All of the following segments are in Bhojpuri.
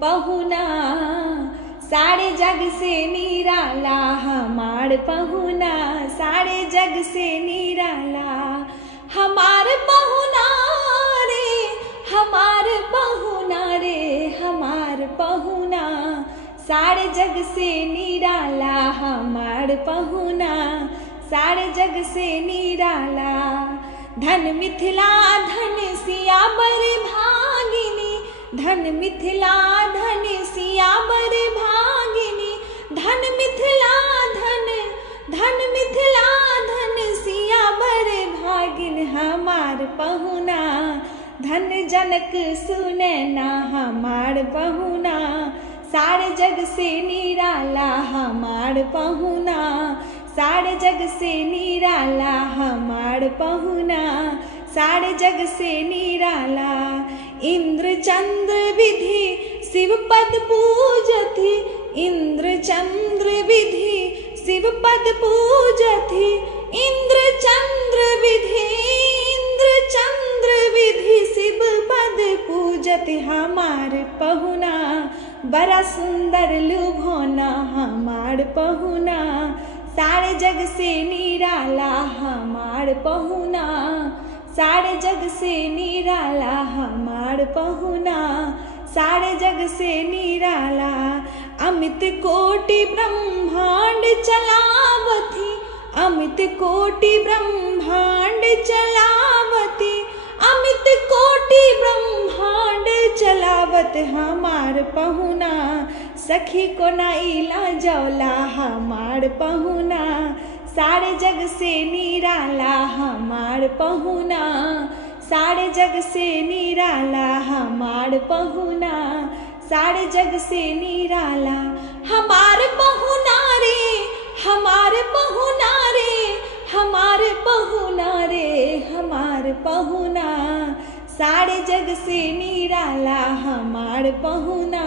पहुना, सारे जग से निराला हमार पहुना, सारे जग से निराला हमार पहुना रे, हमार पहुना रे, हमार पहुना, सारे जग से निराला हमार पहुना, सारे जग से निराला। धन मिथिला धन सियावर भागिनी, धन मिथिला धन सियावर भागिनी, धन मिथिला धन मिथिला धन सियावर भागिन हमार पहुना, धन जनक सुनैना हमार पहुना, सारे जग से निराला हमार पहुना, सारे जग से निराला हमार पहुना, सारे जग से निराला। इंद्र चंद्र विधि शिव पद पूजति, इंद्र चंद्र विधि शिव पद पूजति, इंद्र चंद्र विधि, इंद्र चंद्र विधि शिव पद पूजति हमार पहुना, बड़ा सुंदर लुभावना हमार पहुना, सारे जग से निराला हमार पहुना, सारे जग से निराला हमार पहुना, सारे जग से निराला। अमित कोटि ब्रह्मांड चलावती, अमित कोटि ब्रह्मांड चलावती, अमित कोटि ब्रह्मांड चलावत हमार पहुना, सखी को नाइला जौला हमार पहुना, सारे जग से निराला हमार पहुना, सारे जग से निराला हमार पहुना, सारे जग से निराला हमार पहुना रे, हमार पहुना रे, हमार पहुना रे, हमार पहुना, सारे जग से निराला हमार पहुना,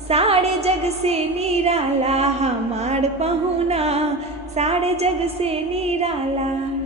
सारे जग से निराला हमार पहुना, सारे जग से निराला।